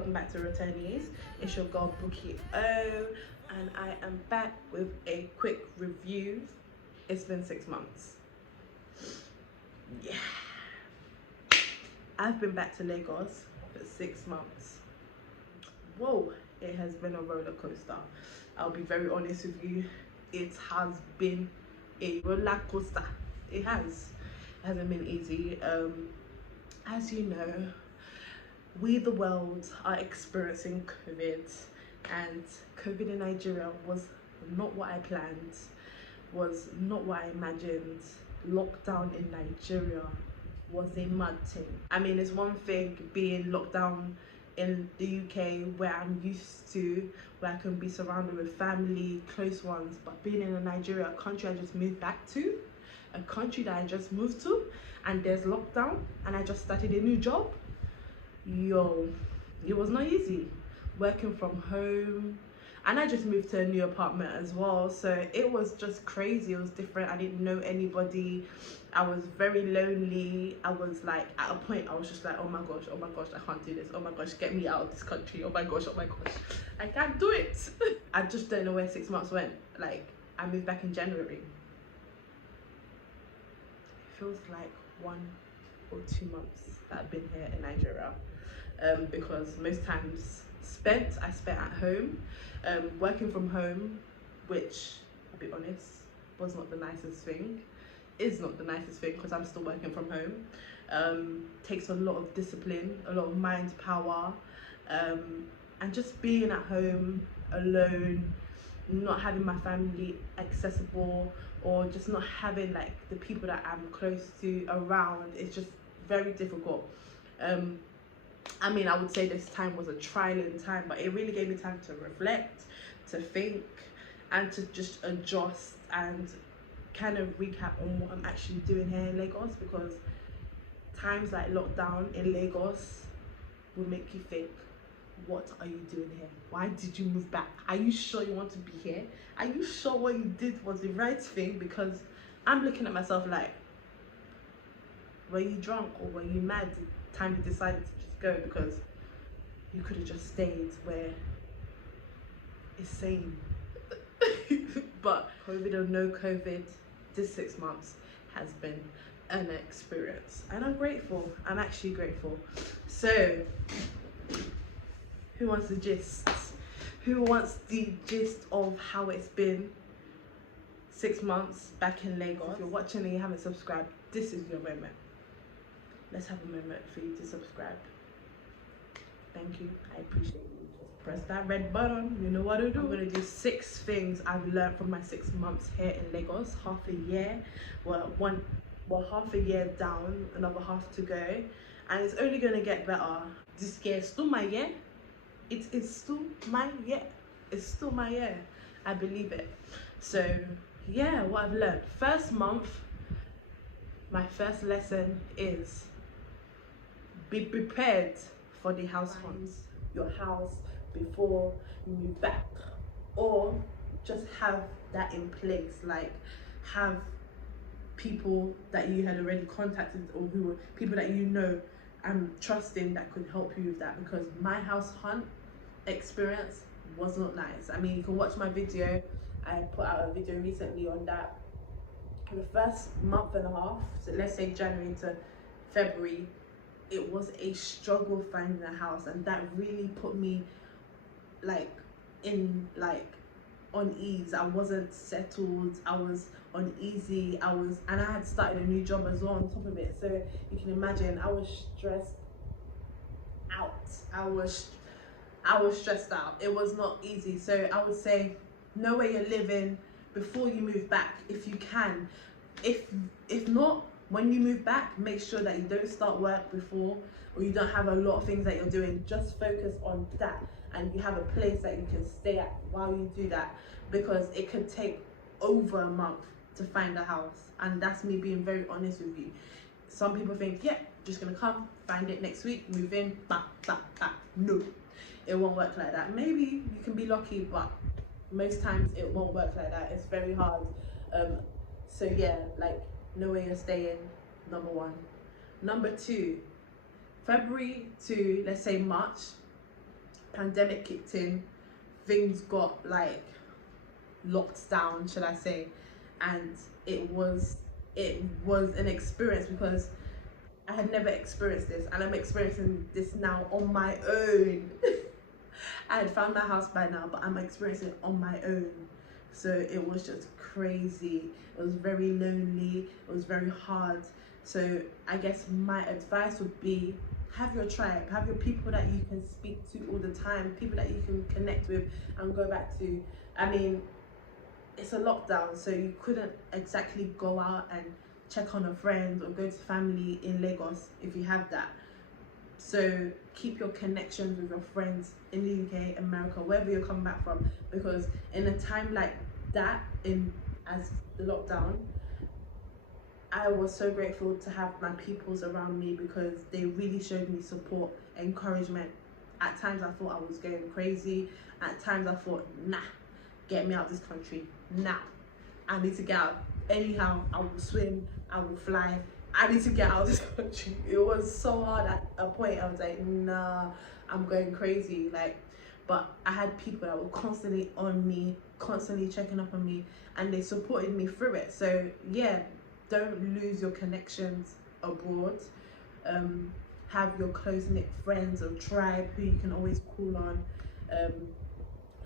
welcome back to Returnees. It's your girl Bukkyoh, and I am back with a quick review. It's been 6 months. Yeah, I've been back to Lagos for 6 months. Whoa, it has been a roller coaster. I'll be very honest with you. It has been a roller coaster. It hasn't been easy. As you know, we the world are experiencing COVID, and COVID in Nigeria was not what I planned, was not what I imagined. Lockdown in Nigeria was a mad thing. I mean, it's one thing being locked down in the UK where I'm used to, where I can be surrounded with family, close ones, but being in Nigeria, a country I just moved back to, a country that I just moved to, and there's lockdown, and I just started a new job. Yo, it was not easy working from home, and I just moved to a new apartment as well, so it was just crazy. It was different. I didn't know anybody. I was very lonely. I was like, at a point I was just like, oh my gosh, I can't do this. Oh my gosh, get me out of this country. Oh my gosh, I can't do it. I just don't know where 6 months went. Like, I moved back in January. It feels like 1 or 2 months that I've been here in Nigeria, because most times I spent at home, working from home, which, I'll be honest, was not the nicest thing, is not the nicest thing, because I'm still working from home. Takes a lot of discipline, a lot of mind power, and just being at home alone, not having my family accessible, or just not having like the people that I'm close to around. It's just very difficult. I mean, I would say this time was a trialing time, but it really gave me time to reflect, to think, and to just adjust and kind of recap on what I'm actually doing here in Lagos, because times like lockdown in Lagos will make you think, what are you doing here? Why did you move back? Are you sure you want to be here? Are you sure what you did was the right thing? Because I'm looking at myself like, were you drunk or were you mad the time you decided to just go? Because you could have just stayed where it's same. But COVID or no COVID, this 6 months has been an experience, and I'm grateful. I'm actually grateful. So, who wants the gist? Who wants the gist of how it's been 6 months back in Lagos? If you're watching and you haven't subscribed, this is your moment. Let's have a moment for you to subscribe. Thank you. I appreciate you. Just press that red button. You know what to do. I'm gonna do 6 things I've learned from my 6 months here in Lagos. Half a year. Well, half a year down, another half to go, and it's only gonna get better. This year is still my year. It is still my year. It's still my year. I believe it. So yeah, what I've learned. First month, my first lesson is be prepared for the house hunt. Your house before you move back, or just have that in place. Like, have people that you had already contacted, or who were people that you know and trusting that could help you with that, because my house hunt experience was not nice. I mean, you can watch my video. I put out a video recently on that. For the first month and a half, so let's say January to February, it was a struggle finding a house, and that really put me like in unease. I wasn't settled. I was uneasy. And I had started a new job as well on top of it, so you can imagine I was stressed out. I was stressed out. It was not easy. So I would say, know where you're living before you move back if you can. If not, when you move back, make sure that you don't start work before, or you don't have a lot of things that you're doing. Just focus on that, and you have a place that you can stay at while you do that, because it could take over a month to find a house, and that's me being very honest with you. Some people think, yeah, just gonna come, find it next week, move in, bah, bah, bah. No, it won't work like that. Maybe you can be lucky, but most times it won't work like that. It's very hard. So yeah, like, know where you're staying, number 1. Number 2, February to, let's say, March, pandemic kicked in, things got like locked down, should I say, and it was an experience because I had never experienced this, and I'm experiencing this now on my own. I had found my house by now, but I'm experiencing it on my own. So it was just crazy. It was very lonely. It was very hard. So I guess my advice would be, have your tribe, have your people that you can speak to all the time, people that you can connect with and go back to. I mean, it's a lockdown, so you couldn't exactly go out and check on a friend or go to family in Lagos if you have that. So keep your connections with your friends in the UK, America, wherever you're coming back from, because in a time like that, as the lockdown, I was so grateful to have my peoples around me because they really showed me support, encouragement. At times I thought I was going crazy. At times I thought, nah, get me out of this country. Nah, I need to get out. Anyhow, I will swim, I will fly. I need to get out of this country. It was so hard at a point. I was like, nah, I'm going crazy. Like, but I had people that were constantly on me, constantly checking up on me, and they supported me through it. So yeah, don't lose your connections abroad. Have your close-knit friends or tribe who you can always call on.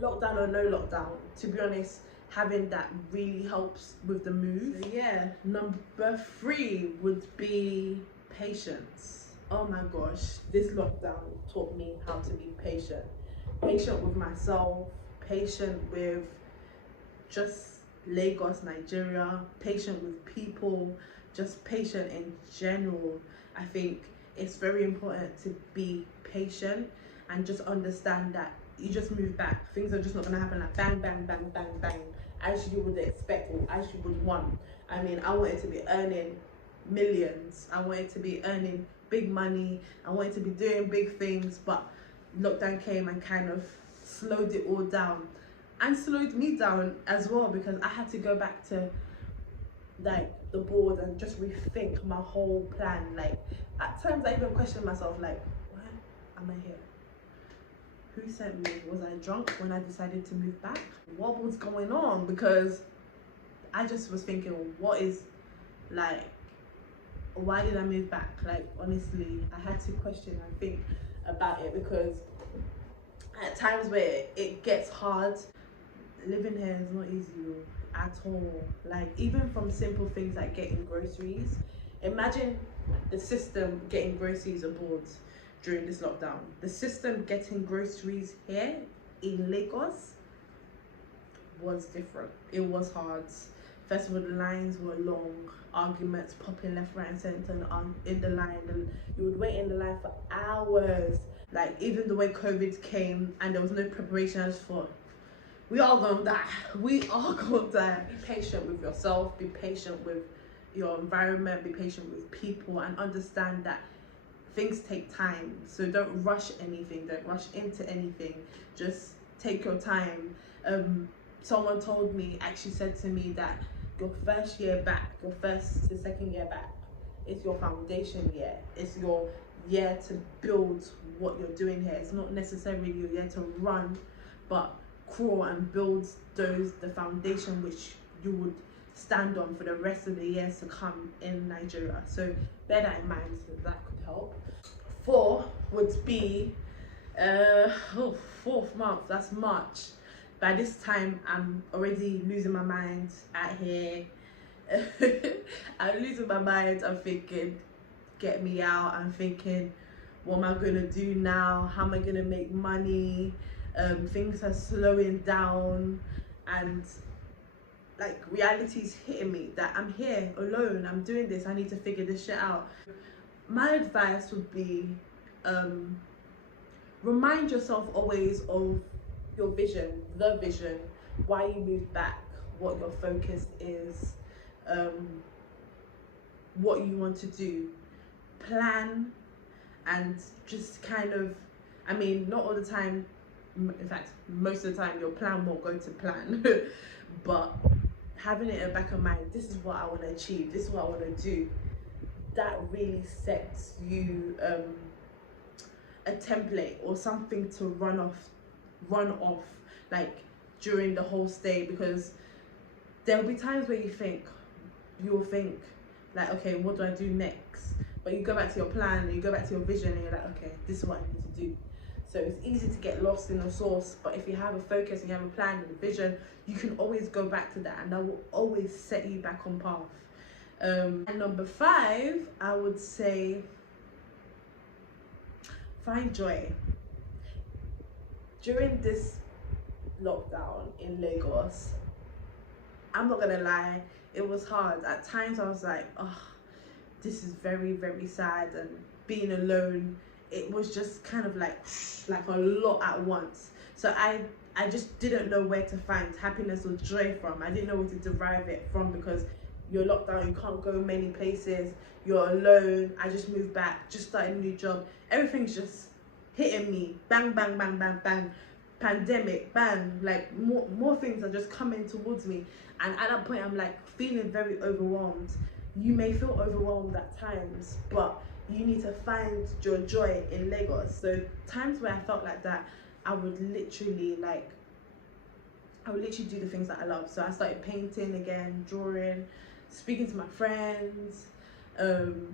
Lockdown or no lockdown, to be honest, having that really helps with the move. So yeah, number 3 would be patience. Oh my gosh, this lockdown taught me how to be patient. Patient with myself, patient with just Lagos, Nigeria, patient with people, just patient in general. I think it's very important to be patient and just understand that you just move back. Things are just not gonna happen like bang, bang, bang, bang, bang, as you would expect or as you would want. I mean, I wanted to be earning millions. I wanted to be earning big money. I wanted to be doing big things, but lockdown came and kind of slowed it all down. And slowed me down as well because I had to go back to like the board and just rethink my whole plan. Like at times I even questioned myself, like, why am I here? Who sent me? Was I drunk when I decided to move back? What was going on? Because I just was thinking, what is, like, why did I move back? Like, honestly, I had to question and think about it because at times where it gets hard, living here is not easy at all. Like, even from simple things like getting groceries. Imagine the system getting groceries abroad during this lockdown. The system getting groceries here in Lagos was different. It was hard. First of all, the lines were long, arguments popping left, right, and centre in the line. And you would wait in the line for hours. Like, even the way COVID came and there was no preparation, I just thought, we all gonna die. We all gonna die. Be patient with yourself, be patient with your environment, be patient with people, and understand that things take time. So don't rush anything, don't rush into anything. Just take your time. Someone told me, actually said to me that your first year back, your first to second year back, it's your foundation year. It's your year to build what you're doing here. It's not necessarily your year to run, but crawl and build the foundation which you would stand on for the rest of the years to come in Nigeria. So bear that in mind, so that could help. 4 would be fourth month, that's March. By this time I'm already losing my mind out here. I'm losing my mind. I'm thinking, get me out. I'm thinking, what am I gonna do now? How am I gonna make money? Things are slowing down, and like reality's hitting me that I'm here alone. I'm doing this. I need to figure this shit out. My advice would be, remind yourself always of your vision, the vision, why you moved back, what your focus is, what you want to do. Plan, and just kind of, I mean, not all the time, in fact, most of the time your plan won't go to plan, but having it in the back of mind, this is what I want to achieve, this is what I want to do, that really sets you, a template or something to run off like during the whole stay, because there'll be times where you'll think like, okay, what do I do next? But you go back to your plan, and you go back to your vision, and you're like, okay, this is what I need to do. So it's easy to get lost in the source, but if you have a focus and you have a plan and a vision, you can always go back to that, and that will always set you back on path. And number 5, I would say find joy. During this lockdown in Lagos, I'm not gonna lie, it was hard. At times I was like, oh, this is very, very sad, and being alone, it was just kind of like a lot at once. So I just didn't know where to find happiness or joy from. I didn't know where to derive it from, because you're locked down, you can't go many places, you're alone. I just moved back, just started a new job. Everything's just hitting me, bang, bang, bang, bang, bang. Pandemic, bang, like more things are just coming towards me. And at that point, I'm like feeling very overwhelmed. You may feel overwhelmed at times, but you need to find your joy in Lagos. So times where I felt like that, I would literally do the things that I love. So I started painting again, drawing, speaking to my friends,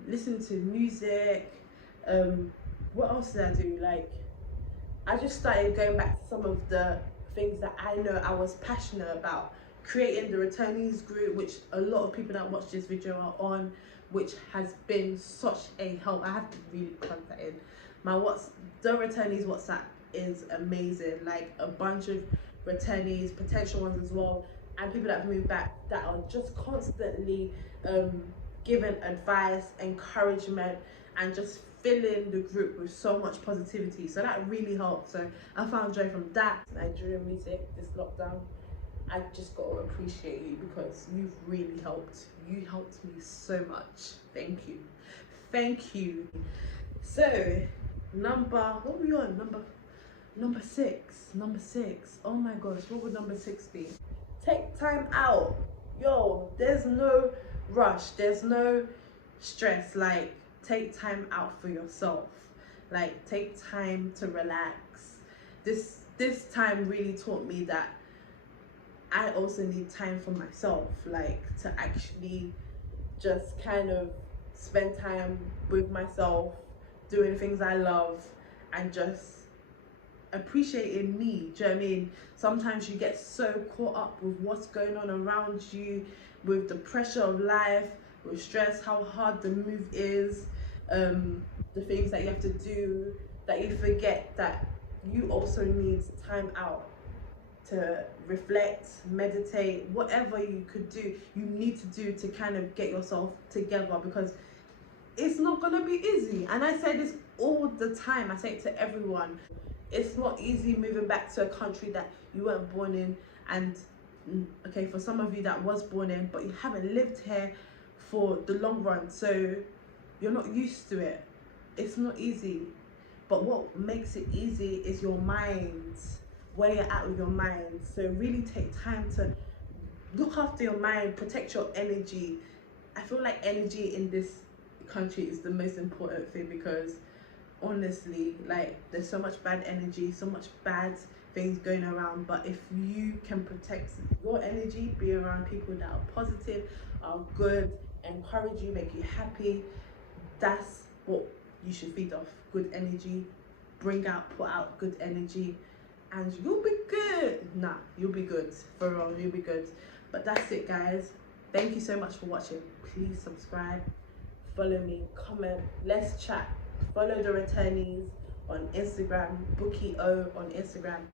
listening to music. What else did I do? Like, I just started going back to some of the things that I know I was passionate about. Creating the returnees group, which a lot of people that watch this video are on, which has been such a help. I have to really plug that in. The returnees WhatsApp is amazing. Like, a bunch of returnees, potential ones as well, and people that have moved back that are just constantly giving advice, encouragement, and just filling the group with so much positivity. So that really helped. So I found joy from that. Nigerian music this lockdown, I just got to appreciate you, because you've really helped. You helped me so much. Thank you. So what were we on? Number six. Oh my gosh, what would number 6 be? Take time out. Yo, there's no rush, there's no stress. Like, take time out for yourself. Like, take time to relax. This time really taught me that I also need time for myself, like, to actually just kind of spend time with myself, doing things I love, and just appreciating me. Do you know what I mean? Sometimes you get so caught up with what's going on around you, with the pressure of life, with stress, how hard the move is, the things that you have to do, that you forget that you also need time out to reflect, meditate, whatever you could do, you need to do to kind of get yourself together, because it's not gonna be easy. And I say this all the time, I say it to everyone. It's not easy moving back to a country that you weren't born in, and okay, for some of you that was born in, but you haven't lived here for the long run, so you're not used to it. It's not easy, but what makes it easy is your mind, where you're at with your mind. So really take time to look after your mind, protect your energy. I feel like energy in this country is the most important thing, because honestly, like, there's so much bad energy, so much bad things going around. But if you can protect your energy, be around people that are positive, are good, encourage you, make you happy, that's what you should feed off. Good energy, put out good energy, and you'll be good. You'll be good, for real, you'll be good. But that's it, guys. Thank you so much for watching. Please subscribe, follow me, comment, let's chat. Follow the returnees on Instagram, Bukkyoh on Instagram.